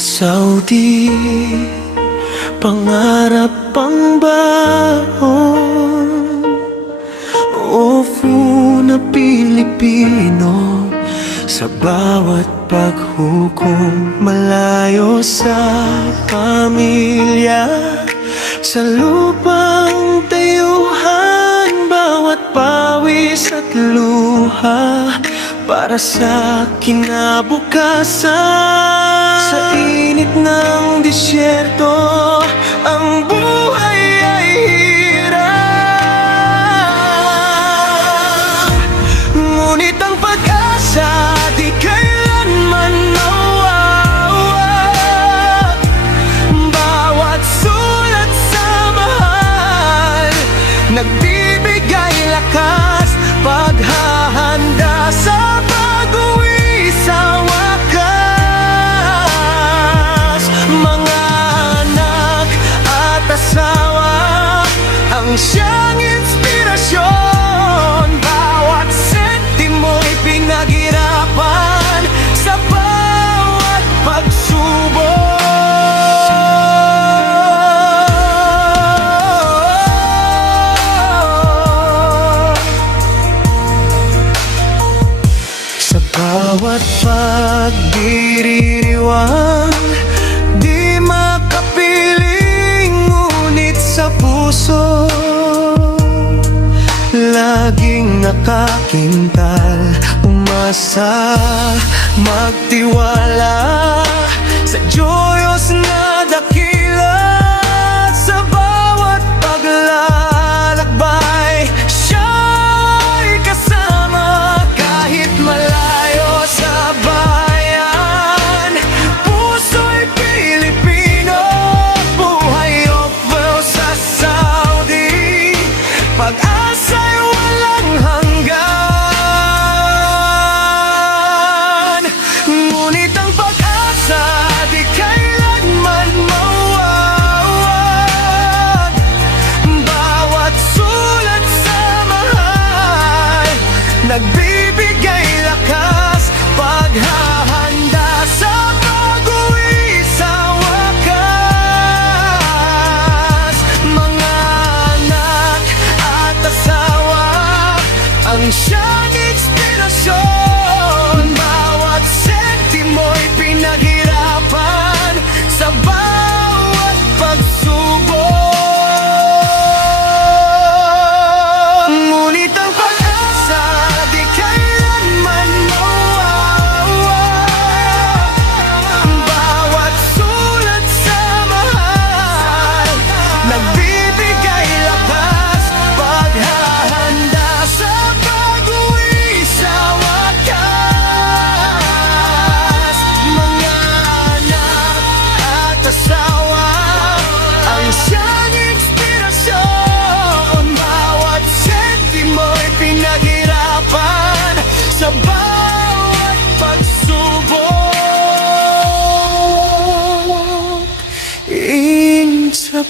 Saudi, pangarap pang baon. Ofu na Pilipino, sa bawat paghukom, malayo sa pamilya, sa lupang tayuhan, bawat pawis at luha para sa kinabukasan. Sa init ng disyerto, ang buhay ay hirap. Ngunit ang pag-asa di kailanman mawawag. Bawat sulat sa mahal, nagbibigay lakas, paghahanda sa pag-uwi sa wakas. Mga anak at asawa ang siyang inspirasyon, bawat sentimo'y pinaghirapan sa bawat pagsubok. Sa bawat pagdiriwang, di makapiling, ngunit sa puso laging nakakintal. Umasa, magtiwala sa Diyos na dakila. Sa bawat paglalakbay, siya'y kasama. Kahit malayo sa bayan, puso'y Pilipino. Buhay Oakville sa Saudi, pag-asa'y walang hanggan. Ngunit ang pag-asa di kailanman mawawag. Bawat sulat sa mahal, nagbibigay lakas, paghahanda sa pag-uwi sa wakas. Mga anak at asawa ang siyang inspirasyon, bawat sentimo'y pinaghirapan sa bawat pagsubok. Ngunit ang pag-asa di kailanman mawawag. Bawat sulat sa mahal, nagbibigay lakas, paghahanda sa pag-uwi sa wakas. Mga anak at asawa ang siyang inspirasyon, bawat sentimo'y pinaghirapan sa bawat pagsubok. In sa